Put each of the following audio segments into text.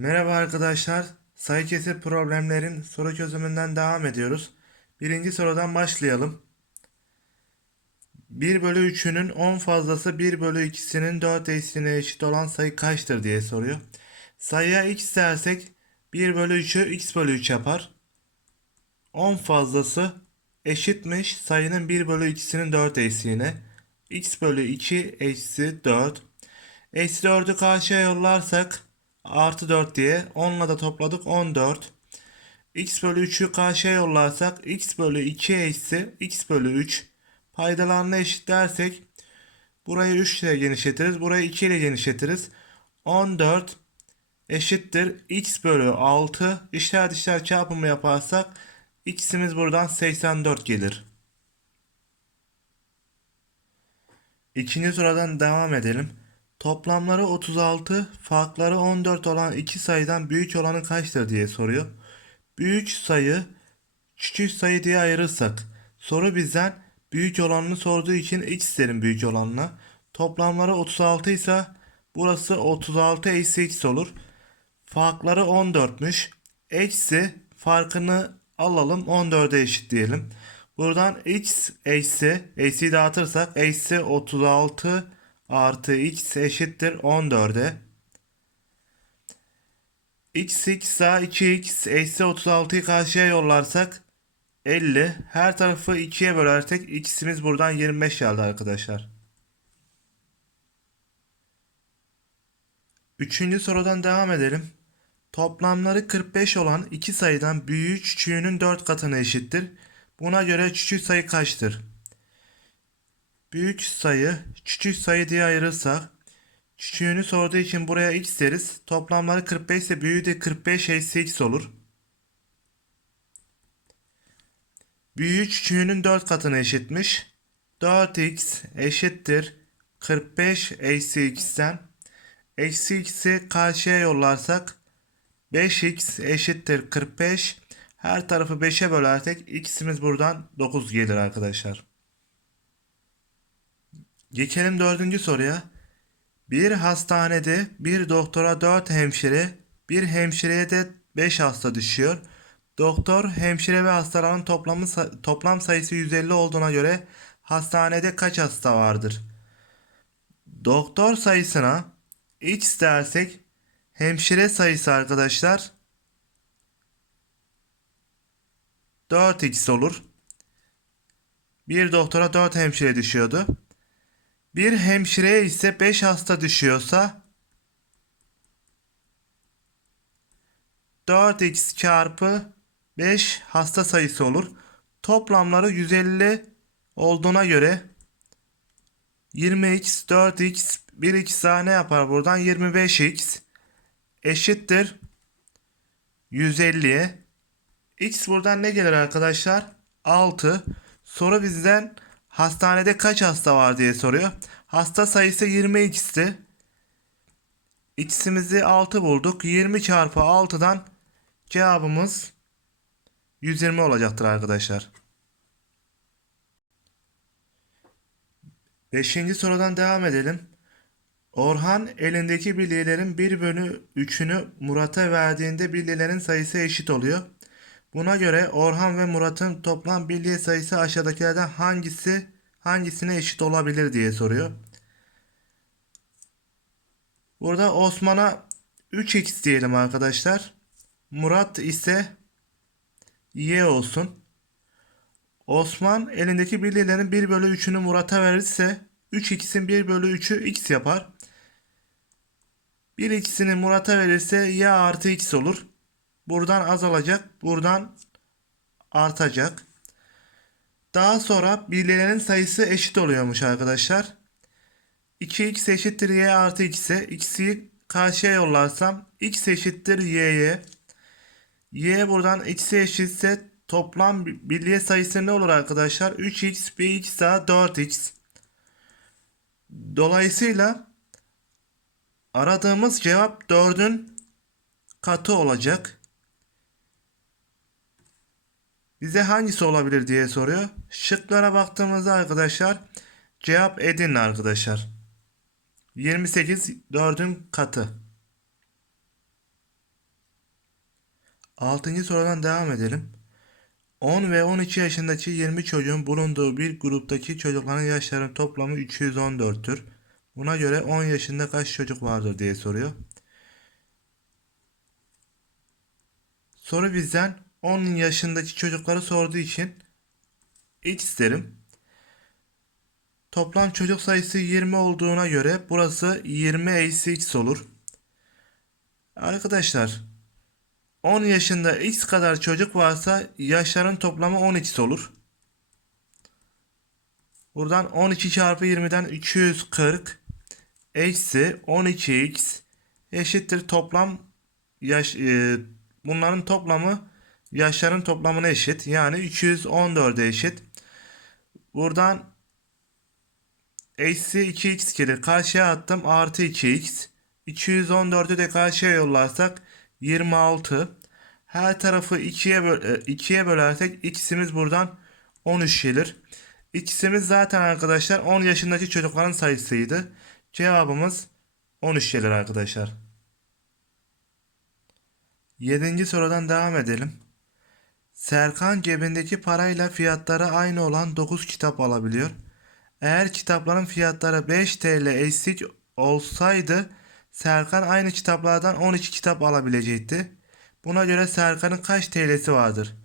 Merhaba arkadaşlar. Sayı kesir problemlerin soru çözümünden devam ediyoruz. Birinci sorudan başlayalım. 1 bölü 3'ünün 10 fazlası 1 bölü 2'sinin 4 eşitliğine eşit olan sayı kaçtır diye soruyor. Sayıya x dersek 1 bölü 3'ü x bölü 3 yapar. 10 fazlası eşitmiş sayının 1 bölü 2'sinin 4 eşitliğine. x bölü 2 eksi 4. Eksi 4'ü karşıya yollarsak artı 4 diye 10'la da topladık 14. x bölü 3'ü karşıya yollarsak x bölü 2 eksi x bölü 3 paydalarını eşitlersek burayı 3 ile genişletiriz. Burayı 2 ile genişletiriz. 14 eşittir x bölü 6 işler dışlar çarpımı yaparsak x'imiz buradan 84 gelir. İkinci sorudan devam edelim. Toplamları 36, farkları 14 olan iki sayıdan büyük olanı kaçtır diye soruyor. Büyük sayı küçük sayı diye ayırırsak soru bizden büyük olanını sorduğu için x derim büyük olanına. Toplamları 36 ise burası 36 eksi x olur. Farkları 14'müş. Eksi farkını alalım 14'e eşitleyelim. Buradan x eksi eksiyi dağıtırsak eksi 36 artı x eşittir 14'e. x x daha 2x eksi 36'yı karşıya yollarsak 50. Her tarafı 2'ye bölersek x'imiz buradan 25 geldi arkadaşlar. Üçüncü sorudan devam edelim. Toplamları 45 olan iki sayıdan büyüğü küçüğünün 4 katına eşittir. Buna göre küçük sayı kaçtır? Büyük sayı küçük sayı diye ayırırsak küçüğünü sorduğu için buraya x deriz. Toplamları 45 ise büyüğü de 45 eksi x olur. Büyüğü küçüğünün 4 katına eşitmiş. 4x eşittir 45 eksi x'ten. Eksi x'i karşıya yollarsak 5x eşittir 45. Her tarafı 5'e bölersek x'imiz buradan 9 gelir arkadaşlar. Geçelim dördüncü soruya. Bir hastanede bir doktora 4 hemşire, bir hemşireye de 5 hasta düşüyor. Doktor, hemşire ve hastaların toplamı toplam sayısı 150 olduğuna göre hastanede kaç hasta vardır? Doktor sayısına x dersek hemşire sayısı arkadaşlar 4x olur. Bir doktora 4 hemşire düşüyordu. Bir hemşireye ise 5 hasta düşüyorsa 4x çarpı 5 hasta sayısı olur. Toplamları 150 olduğuna göre 20x, 4x, 1x daha ne yapar buradan? 25x eşittir 150'ye. X buradan ne gelir arkadaşlar? 6. Soru bizden hastanede kaç hasta var diye soruyor. Hasta sayısı 20x'ti. X'imizi 6 bulduk. 20 çarpı 6'dan cevabımız 120 olacaktır arkadaşlar. Beşinci sorudan devam edelim. Orhan elindeki bilyelerin 1 bölü 3'ünü Murat'a verdiğinde bilyelerin sayısı eşit oluyor. Buna göre Orhan ve Murat'ın toplam bilye sayısı aşağıdakilerden hangisi hangisine eşit olabilir diye soruyor. Burada Osman'a 3x diyelim arkadaşlar. Murat ise y olsun. Osman elindeki bilyelerin 1 bölü 3'ünü Murat'a verirse 3x'in 1 bölü 3'ü x yapar. 1 x'ini Murat'a verirse y artı x olur. Buradan azalacak. Buradan artacak. Daha sonra bilyelerin sayısı eşit oluyormuş arkadaşlar. 2x eşittir y artı x'e. x'i karşıya yollarsam x eşittir y'ye. y buradan x'e eşitse toplam bilye sayısı ne olur arkadaşlar? 3x, bx daha 4x. Dolayısıyla aradığımız cevap 4'ün katı olacak. Bize hangisi olabilir diye soruyor. Şıklara baktığımızda arkadaşlar cevap Edirne arkadaşlar. 28 4'ün katı. 6. sorudan devam edelim. 10 ve 12 yaşındaki 20 çocuğun bulunduğu bir gruptaki çocukların yaşlarının toplamı 214'tür. Buna göre 10 yaşında kaç çocuk vardır diye soruyor. Soru bizden 10 yaşındaki çocukları sorduğu için x derim. Toplam çocuk sayısı 20 olduğuna göre burası 20 eksi x olur. Arkadaşlar 10 yaşında x kadar çocuk varsa yaşların toplamı 10x olur. Buradan 12 çarpı 20'den 240 eksi 12x eşittir toplam yaş e, bunların toplamı yaşların toplamına eşit. Yani 214'e eşit. Buradan eksi 2x gelir. Karşıya attım. Artı 2x. 214'ü de karşıya yollarsak 26. Her tarafı 2'ye böl 2'ye bölersek x'imiz buradan 13 gelir. X'imiz zaten arkadaşlar 10 yaşındaki çocukların sayısıydı. Cevabımız 13 gelir arkadaşlar. 7. sorudan devam edelim. Serkan cebindeki parayla fiyatları aynı olan 9 kitap alabiliyor. Eğer kitapların fiyatları 5 TL eksik olsaydı Serkan aynı kitaplardan 12 kitap alabilecekti. Buna göre Serkan'ın kaç TL'si vardır?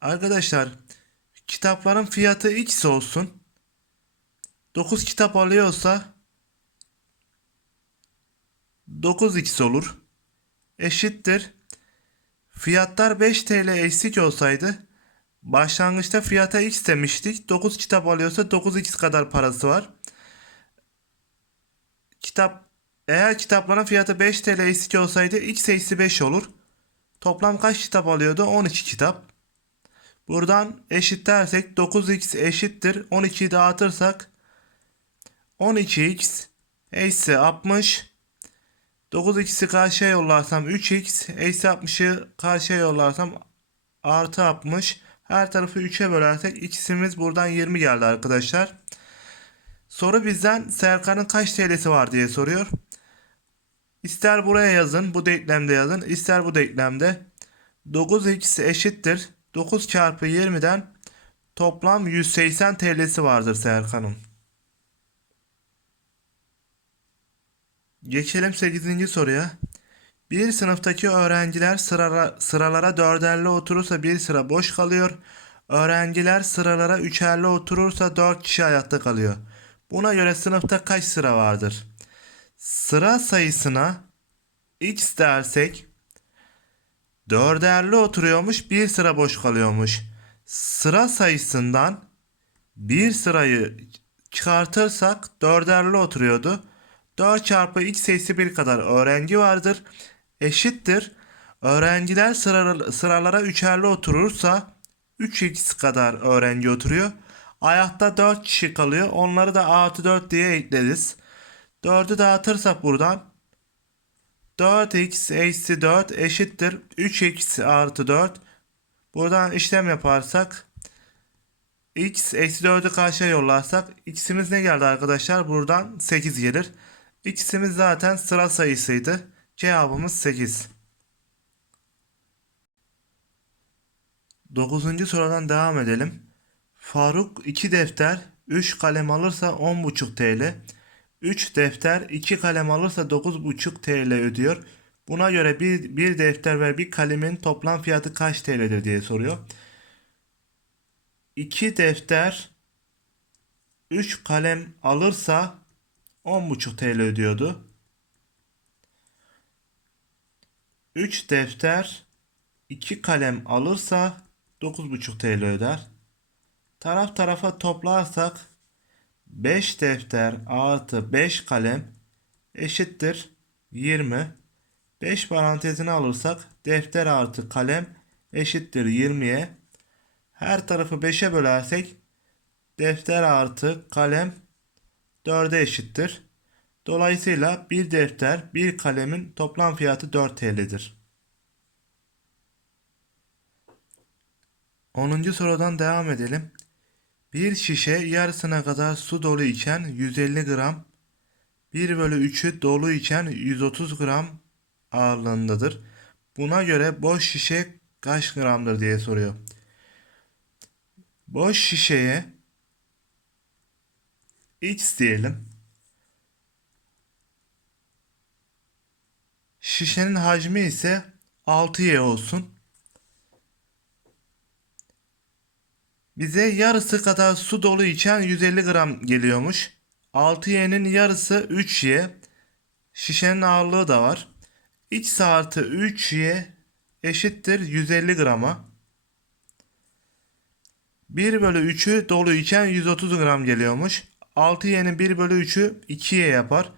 Arkadaşlar kitapların fiyatı X olsun. 9 kitap alıyorsa 9x olur. Eşittir. Fiyatlar 5 TL eksik olsaydı başlangıçta fiyata x demiştik. 9 kitap alıyorsa 9x kadar parası var. Kitap eğer kitapların fiyatı 5 TL eksik olsaydı x eksi 5 olur. Toplam kaç kitap alıyordu? 12 kitap. Buradan eşitlersek 9x eşittir. 12'yi dağıtırsak 12x eksi 60 9x'i karşıya yollarsam 3x eksi 60'ı karşıya yollarsam artı 60 her tarafı 3'e bölersek x'imiz buradan 20 geldi arkadaşlar. Soru bizden Serkan'ın kaç TL'si var diye soruyor. İster buraya yazın bu denklemde yazın ister bu denklemde 9x eşittir 9 çarpı 20'den toplam 180 TL'si vardır Serkan'ın. Geçelim 8. soruya. Bir sınıftaki öğrenciler sırara, sıralara dörderli oturursa bir sıra boş kalıyor. Öğrenciler sıralara üçerli oturursa dört kişi ayakta kalıyor. Buna göre sınıfta kaç sıra vardır? Sıra sayısına x dersek dörderli oturuyormuş bir sıra boş kalıyormuş. Sıra sayısından bir sırayı çıkartırsak dörderli oturuyordu. 4 çarpı x sayısı 1 kadar öğrenci vardır. Eşittir. Öğrenciler sıra, sıralara üçerli oturursa 3x kadar öğrenci oturuyor. Ayakta 4 kişi kalıyor. Onları da artı 4 diye ekleriz. 4'ü dağıtırsak buradan 4x eksi 4 eşittir 3x artı 4. Buradan işlem yaparsak x eksi 4'ü karşıya yollarsak x'imiz ne geldi arkadaşlar? Buradan 8 gelir. X'imiz zaten sıra sayısıydı. Cevabımız 8. 9. sorudan devam edelim. Faruk 2 defter 3 kalem alırsa 10,5 TL. 3 defter 2 kalem alırsa 9,5 TL ödüyor. Buna göre bir, bir defter ve bir kalemin toplam fiyatı kaç TL'dir diye soruyor. 2 defter 3 kalem alırsa 10,5 TL ödüyordu. 3 defter 2 kalem alırsa 9,5 TL öder. Taraf tarafa toplarsak 5 defter artı 5 kalem eşittir 20. 5 parantezini alırsak defter artı kalem eşittir 20'ye. Her tarafı 5'e bölersek defter artı kalem 4'e eşittir. Dolayısıyla bir defter, bir kalemin toplam fiyatı 4 TL'dir. 10. sorudan devam edelim. Bir şişe yarısına kadar su dolu iken 150 gram, 1 bölü 3'ü dolu iken 130 gram ağırlığındadır. Buna göre boş şişe kaç gramdır diye soruyor. Boş şişeye X diyelim. Şişenin hacmi ise 6Y olsun. Bize yarısı kadar su dolu içen 150 gram geliyormuş. 6Y'nin yarısı 3Y. Şişenin ağırlığı da var. X artı 3Y eşittir 150 grama. 1 bölü 3'ü dolu iken 130 gram geliyormuş. 6y'nin 1 bölü 3'ü 2y yapar.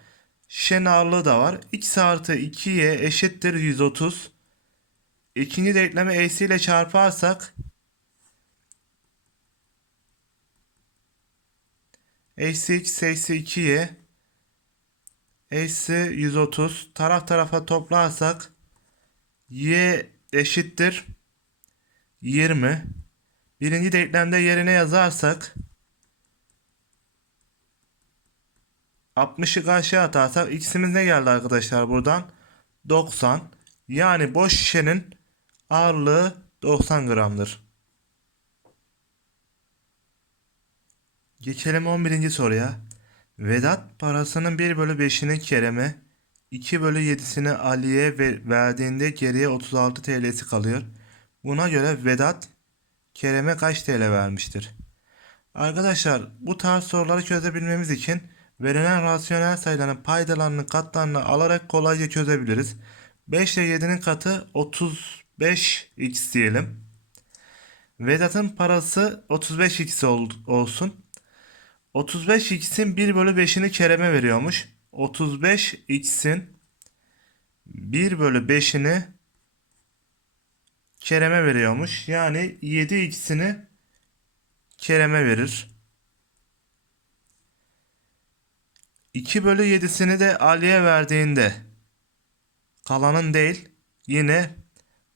Şişenin ağırlığı da var. x artı 2y eşittir 130. İkinci denklemi eksiyle çarparsak eksi x eksi 2y eksi 130 taraf tarafa toplarsak y eşittir 20. Birinci denklemde yerine yazarsak 60'ı karşıya atarsak x'imiz ne geldi arkadaşlar buradan? 90. Yani boş şişenin ağırlığı 90 gramdır. Geçelim 11. soruya. Vedat parasının 1 bölü 5'ini Kerem'e, 2 bölü 7'sini Ali'ye ve- verdiğinde geriye 36 TL'si kalıyor. Buna göre Vedat Kerem'e kaç TL vermiştir? Arkadaşlar bu tarz soruları çözebilmemiz için verilen rasyonel sayıların paydalarını katlarını alarak kolayca çözebiliriz. 5 ile 7'nin katı 35x diyelim. Vedat'ın parası 35x ol- olsun. 35x'in 1 bölü 5'ini Kerem'e veriyormuş. 35x'in 1 bölü 5'ini Kerem'e veriyormuş. Yani 7x'ini Kerem'e verir. 2 bölü 7'sini de Ali'ye verdiğinde kalanın değil yine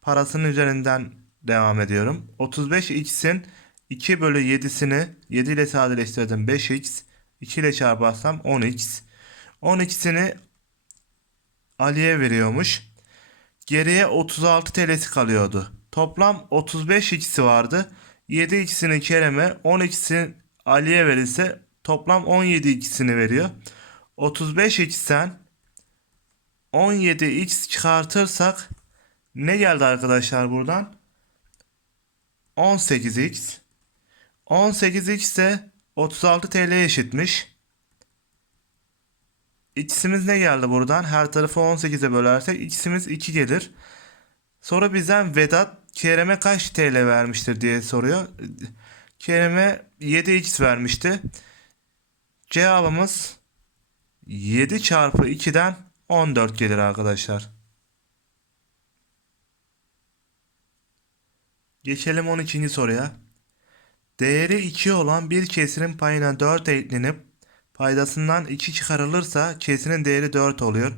parasının üzerinden devam ediyorum. 35x'in 2 bölü 7'sini 7 ile sadeleştirdim 5x 2 ile çarparsam 10x 10x'ini Ali'ye veriyormuş. Geriye 36 TL'si kalıyordu. Toplam 35 x'i vardı. 7 x'ini Kerem'e 10 x'ini Ali'ye verirse toplam 17 x'ini veriyor. 35 x'ten 17 x çıkartırsak ne geldi arkadaşlar buradan? 18x. 18x de 36 TL eşitmiş. X'imiz ne geldi buradan? Her tarafı 18'e bölersek X'imiz 2 gelir. Sonra bizden Vedat Kerem'e kaç TL vermiştir diye soruyor. Kerem'e 7x vermişti. Cevabımız 7 çarpı 2'den 14 gelir arkadaşlar. Geçelim 12. soruya. Değeri 2 olan bir kesirin payına 4 eklenip paydasından 2 çıkarılırsa kesirin değeri 4 oluyor.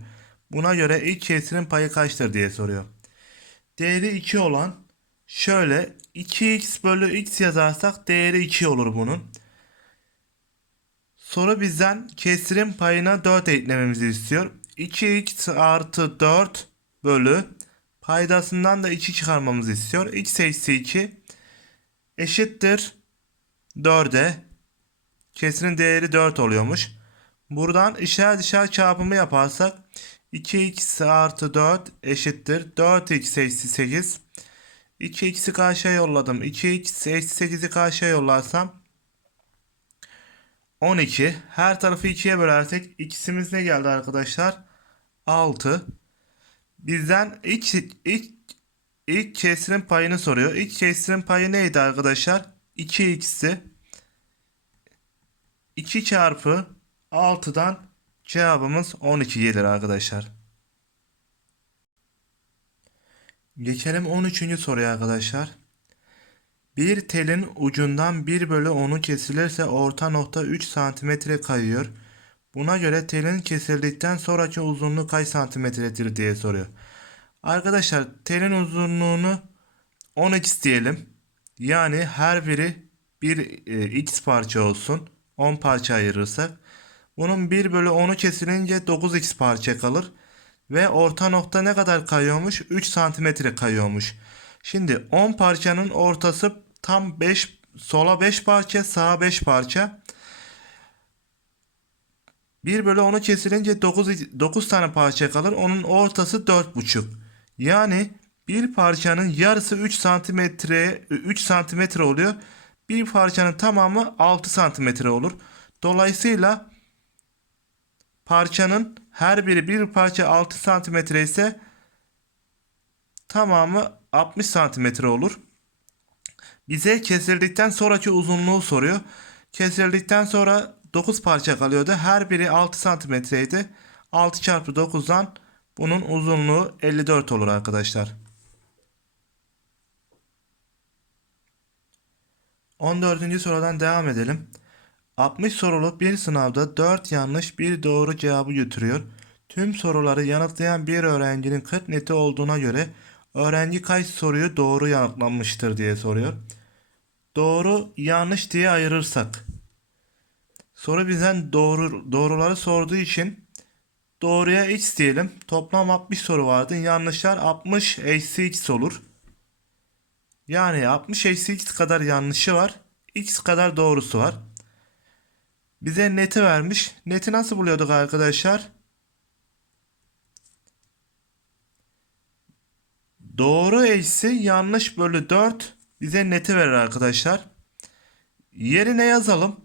Buna göre ilk kesirin payı kaçtır diye soruyor. Değeri 2 olan şöyle 2x bölü x yazarsak değeri 2 olur bunun. Soru bizden kesirin payına 4 eklememizi istiyor. 2x artı 4 bölü paydasından da 2 çıkarmamızı istiyor. x eksi 2 eşittir 4'e. Kesirin değeri 4 oluyormuş. Buradan işaret işaret çarpımı yaparsak 2x artı 4 eşittir 4x eksi 8. 2x'i karşıya yolladım. 2x eksi 8'i karşıya yollarsam 12. Her tarafı 2'ye bölersek x'imiz ne geldi arkadaşlar? 6. Bizden ilk, ilk, ilk kesirin payını soruyor. İlk kesirin payı neydi arkadaşlar? 2x'ti. 2 çarpı 6'dan cevabımız 12 gelir arkadaşlar. Geçelim 13. soruya arkadaşlar. Bir telin ucundan 1 bölü 10'u kesilirse orta nokta 3 santimetre kayıyor. Buna göre telin kesildikten sonraki uzunluğu kaç santimetredir diye soruyor. Arkadaşlar telin uzunluğunu 10x diyelim. Yani her biri bir e, x parça olsun. 10 parça ayırırsak. Bunun 1 bölü 10'u kesilince 9x parça kalır. Ve orta nokta ne kadar kayıyormuş? 3 santimetre kayıyormuş. Şimdi 10 parçanın ortası tam 5 sola 5 parça sağa 5 parça. 1 bölü 10'u kesilince 9, 9 tane parça kalır. Onun ortası 4,5. Yani bir parçanın yarısı 3 santimetre 3 santimetre oluyor. Bir parçanın tamamı 6 santimetre olur. Dolayısıyla parçanın her biri bir parça 6 santimetre ise tamamı 60 santimetre olur. Bize kesildikten sonraki uzunluğu soruyor. Kesildikten sonra 9 parça kalıyordu. Her biri 6 santimetreydi. 6 çarpı 9'dan bunun uzunluğu 54 olur arkadaşlar. 14. sorudan devam edelim. 60 sorulu bir sınavda 4 yanlış bir doğru cevabı götürüyor. Tüm soruları yanıtlayan bir öğrencinin 40 neti olduğuna göre öğrenci kaç soruyu doğru yanıtlamıştır diye soruyor. Doğru yanlış diye ayırırsak soru bizden doğru doğruları sorduğu için doğruya x diyelim. Toplam 60 soru vardı. Yanlışlar 60 eksi x olur. Yani 60 eksi x kadar yanlışı var. X kadar doğrusu var. Bize neti vermiş. Neti nasıl buluyorduk arkadaşlar? Doğru eksi yanlış bölü 4 bize neti verir arkadaşlar. Yerine yazalım.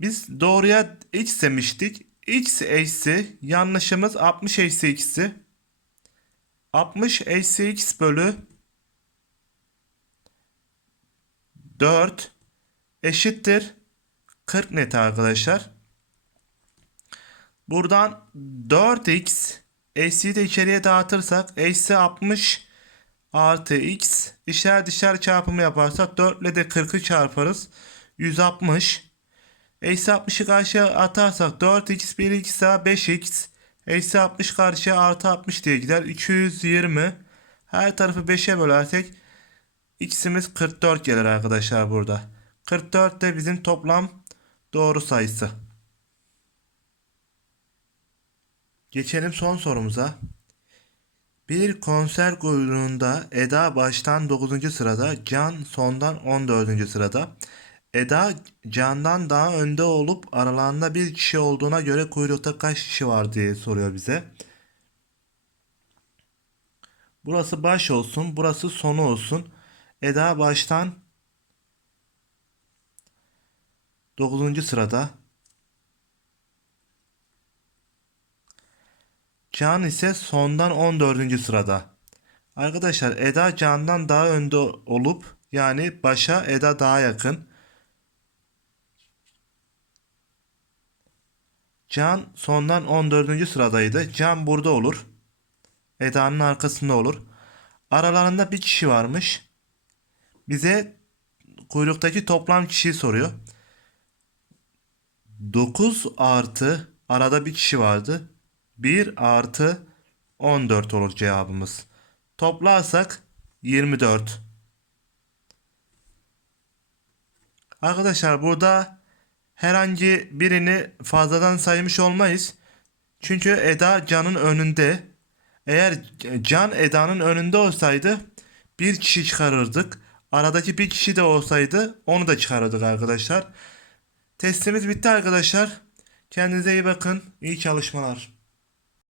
Biz doğruya x demiştik. x eksi yanlışımız 60 eksi x'i. 60 eksi x bölü 4 eşittir 40 net arkadaşlar. Buradan 4x eksiyi de içeriye dağıtırsak eksi 60 artı x işler dışarı çarpımı yaparsak 4 ile de 40'ı çarparız. 160 Eksi 60'ı karşıya atarsak 4x 1x daha 5x Eksi 60 karşıya artı 60 diye gider. 220 her tarafı 5'e bölersek x'imiz 44 gelir arkadaşlar burada. 44 de bizim toplam doğru sayısı. Geçelim son sorumuza. Bir konser grubunda Eda baştan 9. sırada, Can sondan 14. sırada. Eda Can'dan daha önde olup aralarında bir kişi olduğuna göre kuyrukta kaç kişi var diye soruyor bize. Burası baş olsun, burası sonu olsun. Eda baştan 9. sırada. Can ise sondan 14. sırada. Arkadaşlar Eda Can'dan daha önde olup yani başa Eda daha yakın. Can sondan 14. sıradaydı. Can burada olur. Eda'nın arkasında olur. Aralarında bir kişi varmış. Bize kuyruktaki toplam kişiyi soruyor. 9 artı arada bir kişi vardı. 1 artı 14 olur cevabımız. Toplarsak 24. Arkadaşlar burada herhangi birini fazladan saymış olmayız. Çünkü Eda Can'ın önünde. Eğer Can Eda'nın önünde olsaydı bir kişi çıkarırdık. Aradaki bir kişi de olsaydı onu da çıkarırdık arkadaşlar. Testimiz bitti arkadaşlar. Kendinize iyi bakın. İyi çalışmalar.